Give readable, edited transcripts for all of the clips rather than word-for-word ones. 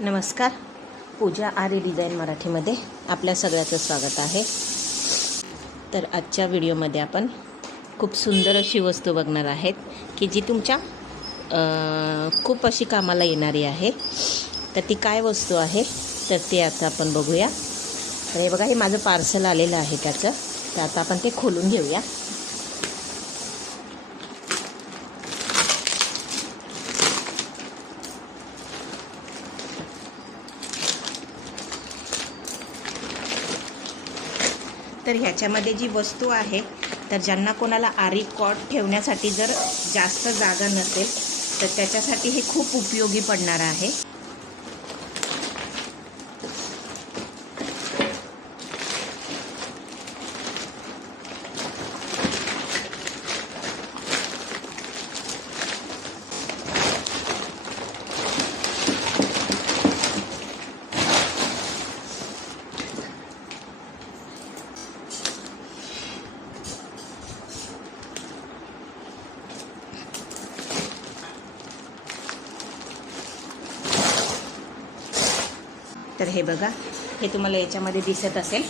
नमस्कार. पूजा आरी डिझाईन मराठीमध्ये आपल्या सगळ्याचं स्वागत आहे. तर आजच्या व्हिडिओमध्ये आपण खूप सुंदर अशी वस्तू बघणार आहेत की जी तुमच्या खूप अशी कामाला येणारी आहे. तर ती काय वस्तू आहे तर ते आता आपण बघूया. तर हे बघा, हे माझं पार्सल आलेलं आहे त्याचं. तर आता आपण ते खोलून घेऊया. तर ह्याच्यामध्ये जी वस्तू आहे, तर ज्यांना कोणाला आरी कॉट ठेवण्यासाठी जर जास्त जागा नसेल तर त्याच्यासाठी हे खूप उपयोगी पडणार आहे. तर हे बघा, हे तुम्हाला याच्यामध्ये दिसत असेल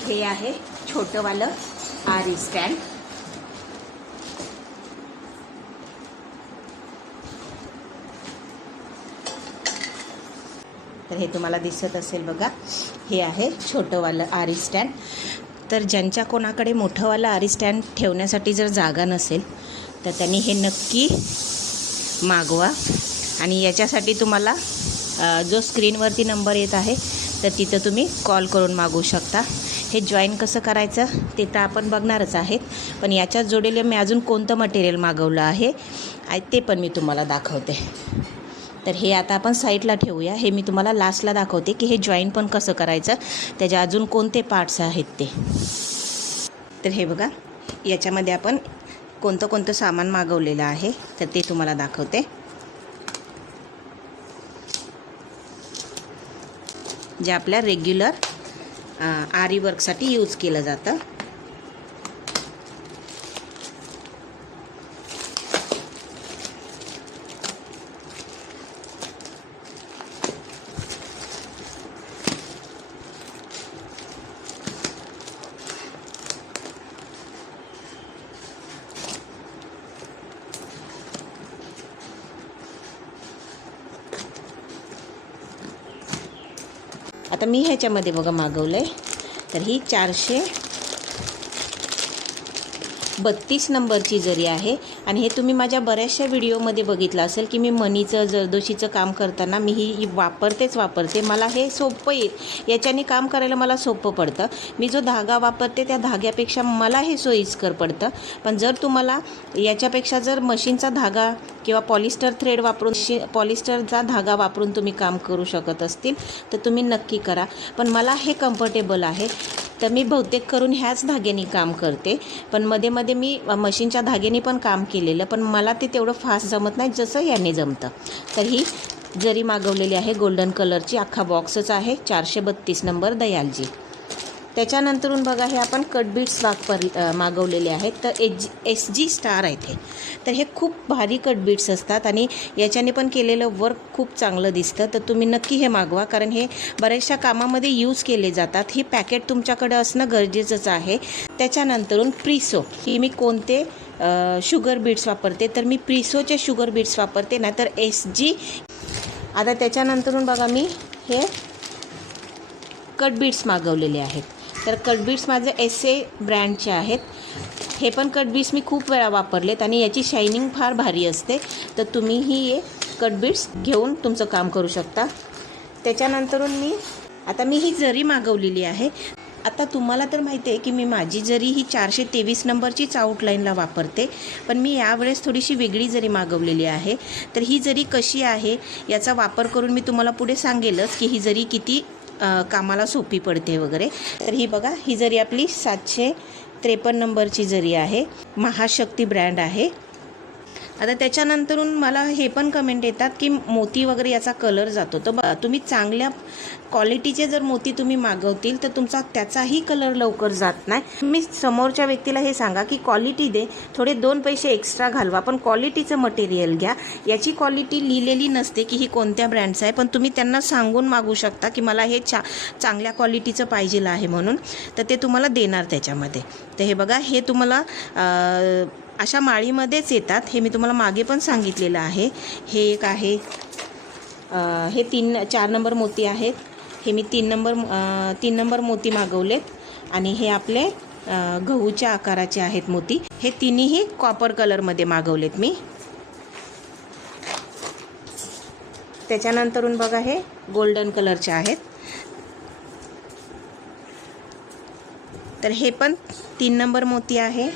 हे आहे छोटंवालं आरी स्टँड. तर हे तुम्हाला दिसत असेल बघा, हे आहे छोटंवालं आरी स्टँड. तर ज्यांच्या कोणाकडे मोठंवालं आरी स्टँड ठेवण्यासाठी जर जागा नसेल तर त्यांनी हे नक्की मागवा. आणि याच्यासाठी तुम्हाला जो स्क्रीनवरती नंबर येत आहे तर तिथं तुम्ही कॉल करून मागवू शकता. हे जॉईन कसं करायचं ते तर आपण बघणारच आहेत, पण याच्याच जोडीला मी अजून कोणतं मटेरियल मागवलं आहे ते पण मी तुम्हाला दाखवते. तर हे आता आपण साईडला ठेवूया. हे मी तुम्हाला लास्टला दाखवते की हे जॉईन पण कसं करायचं, त्याच्या अजून कोणते पार्ट्स आहेत ते. तर हे बघा, याच्यामध्ये आपण कोणतं कोणतं सामान मागवलेलं आहे तर ते तुम्हाला दाखवते. जे आपल्या रेग्युलर आरी वर्कसाठी यूज केलं जातं. आता मी ह्याच्यामध्ये बघा मागवलं आहे, तर ही 432 नंबरची जरी आहे. आणि हे तुम्ही माझ्या बऱ्याचशा व्हिडिओमध्ये बघितलं असेल की मी मणीचं जरदोशीचं काम करताना मी ही वापरते. मला हे सोपं येईल, याच्याने काम करायला मला सोपं पडतं. मी जो धागा वापरते त्या धाग्यापेक्षा मला हे सोयीस्कर पडतं. पण जर तुम्हाला याच्यापेक्षा जर मशीनचा धागा किंवा पॉलिस्टर थ्रेड वापरून पॉलिस्टरचा धागा वापरून तुम्ही काम करू शकत असतील तर तुम्ही नक्की करा. पण मला हे कम्फर्टेबल आहे, तर मी बहुतेक करून ह्याच धाग्याने काम करते. पण मध्ये मध्ये मी मशीनच्या धाग्याने पण काम केलेलं, पण मला ते तेवढं फास्ट जमत नाही जसं याने जमतं. तर ही जरी मागवलेली आहे गोल्डन कलरची, अख्खा बॉक्सच आहे. 432 नंबर दयालजी. त्याच्यानंतरून बघा, हे आपण कट बीट्स मागवलेले आहेत. तर SG स्टार आहेत हे. तर हे खूप भारी कट बीट्स असतात आणि याच्याने पण केलेलं वर्क खूप चांगलं दिसतं. तर तुम्ही नक्की हे मागवा, कारण हे बऱ्याचशा कामामध्ये यूज केले जातात. ही पॅकेट तुमच्याकडे असणं गरजेचंच आहे. त्याच्यानंतरून प्रिसो, ही मी कोणते शुगर बीट्स वापरते तर मी प्रिसोचे शुगर बीट्स वापरते, नाहीतर SG. आता त्याच्यानंतरून बघा, मी हे कट बीट्स मागवलेले आहेत. तर कट बीट्स माझे SA ब्रँडचे आहेत. हे पण कट बीट्स मी खूप वेळा वापरलेत आणि याची शायनिंग फार भारी असते. तर तुम्हीही हे कट बीट्स घेऊन तुमचं काम करू शकता. त्याच्यानंतरून मी ही जरी मागवलेली आहे. आता तुम्हाला तर माहिती आहे की मी माझी जरी ही 423 नंबरचीच आउटलाईनला वापरते, पण मी यावेळेस थोडीशी वेगळी जरी मागवलेली आहे. तर ही जरी कशी आहे याचा वापर करून मी तुम्हाला पुढे सांगेलच की ही जरी किती कामाला सोपी पडते वगैरे. तर ही बघा, ही जरी आपली 753 नंबरची जरी आहे. महाशक्ती ब्रँड आहे. आता त्याच्यानंतरून मला हे पण कमेंट येतात की मोती वगैरे याचा कलर जातो. तर तुम्ही चांगल्या क्वालिटीचे जर मोती तुम्ही मागवतील तर तुमचा त्याचाही कलर लवकर जात नाही. तुम्ही समोरच्या व्यक्तीला हे सांगा की क्वालिटी दे, थोडे 2 पैसे एक्स्ट्रा घालवा, पण क्वालिटीचं मटेरियल घ्या. याची क्वालिटी लिहिलेली नसते की ही कोणत्या ब्रँडचं आहे, पण तुम्ही त्यांना सांगून मागू शकता की मला हे चांगल्या क्वालिटीचं पाहिजेलं आहे म्हणून, तर ते तुम्हाला देणार त्याच्यामध्ये. तर हे बघा, हे तुम्हाला अशा माळीमध्येच येतात. हे मी तुम्हाला मागे पण सांगितलेलं आहे. हे एक आहे, हे 4 नंबर मोती आहेत. हे मी 3 नंबर मोती मागवलेत आणि हे आपले गहूच्या आकाराचे आहेत मोती. हे तिन्हीही कॉपर कलरमध्ये मागवलेत मी. त्याच्यानंतरून बघा, हे गोल्डन कलरचे आहेत. तर हे पण 3 नंबर मोती आहे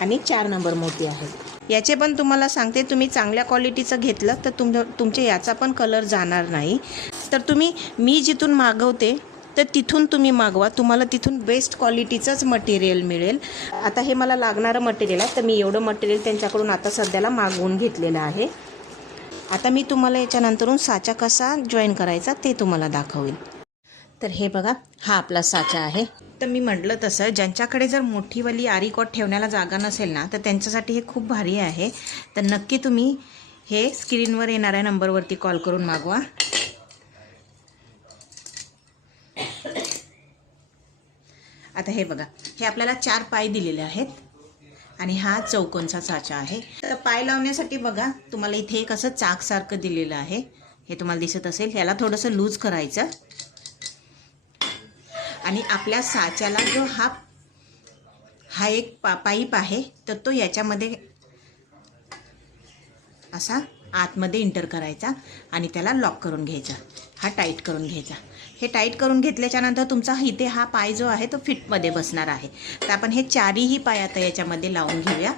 आणि 4 नंबर मोती आहेत. याचे पण तुम्हाला सांगते, तुम्ही चांगल्या क्वालिटीचं घेतलं तर तुमच्या याचा पण कलर जाणार नाही. तर मी जिथून मागवते तर तिथून तुम्ही मागवा, तुम्हाला तिथून बेस्ट क्वालिटीचंच मटेरियल मिळेल. आता हे मला लागणारं मटेरियल आहे, तर मी एवढं मटेरियल त्यांच्याकडून आता सध्याला मागवून घेतलेलं आहे. आता मी तुम्हाला याच्यानंतरून साचा कसा जॉईन करायचा ते तुम्हाला दाखवेल. तर हे बघा, हा आपला साचा आहे. तर मी म्हटलं तसं, ज्यांच्याकडे जर मोठीवाली आरीकॉट ठेवण्याला जागा नसेल ना, तर त्यांच्यासाठी हे खूप भारी आहे. तर नक्की तुम्ही हे स्क्रीनवर येणाऱ्या नंबरवरती कॉल करून मागवा. आता हे बघा, हे आपल्याला 4 पाय दिलेले आहेत आणि हा चौकोनचा साचा आहे. तर पाय लावण्यासाठी बघा, तुम्हाला इथे एक असं चाकसारखं दिलेलं आहे. हे तुम्हाला दिसत असेल. याला थोडंसं लूज करायचं आणि आपल्या साच्याला जो हा एक पाईप आहे, तर तो याच्यामध्ये असा आतमध्ये इंटर करायचा आणि त्याला लॉक करून घ्यायचा. हा टाईट करून घ्यायचा. हे टाईट करून घेतल्याच्यानंतर तुमचा इथे हा पाय जो आहे तो फिटमध्ये बसणार आहे. तर आपण हे 4ही पाय आता याच्यामध्ये लावून घेऊया.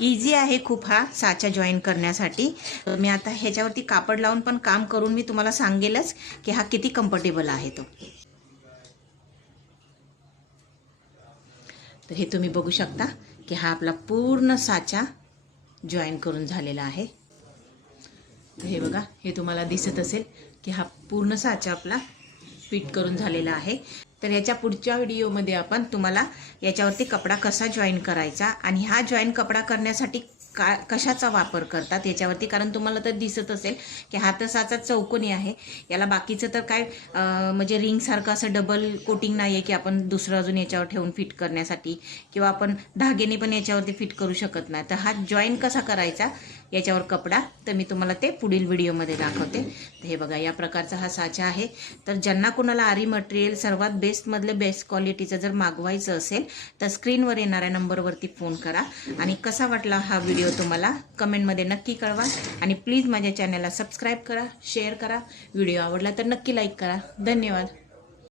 इझी आहे खूप हा साचा जॉईन करण्यासाठी. मी आता ह्याच्यावरती कापड लावून पण काम करून मी तुम्हाला सांगेलच की हा किती कम्फर्टेबल आहे तो. तर हे तुम्ही बघू शकता की हा आपला पूर्ण साचा जॉईन करून झालेला आहे. तर हे बघा, हे तुम्हाला दिसत असेल की हा पूर्ण साचा आपला फिट करून झालेला आहे. तर याच्या पुढच्या व्हिडिओमध्ये आपण तुम्हाला याच्यावरती कपडा कसा जॉईन करायचा आणि हा जॉईन कपडा करण्यासाठी कशाचा वापर करतात याच्यावरती, कारण तुम्हाला तर दिसत असेल की हा तर साचा चौकोनी आहे. याला बाकीचं तर काय म्हणजे रिंगसारखं असं डबल कोटिंग नाही आहे की आपण दुसरं अजून याच्यावर ठेवून फिट करण्यासाठी, किंवा आपण धाग्याने पण याच्यावरती फिट करू शकत नाही. तर हा जॉईन कसा करायचा याच्यावर कपडा, तर मी तुम्हाला ते पुढील व्हिडिओमध्ये दाखवते. तर हे बघा, या प्रकारचा हा साचा आहे. तर ज्यांना कोणाला आरी मटेरियल सर्वात बेस्टमधलं बेस्ट क्वालिटीचं जर मागवायचं असेल तर स्क्रीनवर येणाऱ्या नंबरवरती फोन करा. आणि कसा वाटला हा व्हिडिओ तुम्हाला कमेंटमध्ये नक्की कळवा. आणि प्लीज माझ्या चॅनलला सबस्क्राईब करा, शेअर करा. व्हिडिओ आवडला तर नक्की लाईक करा. धन्यवाद.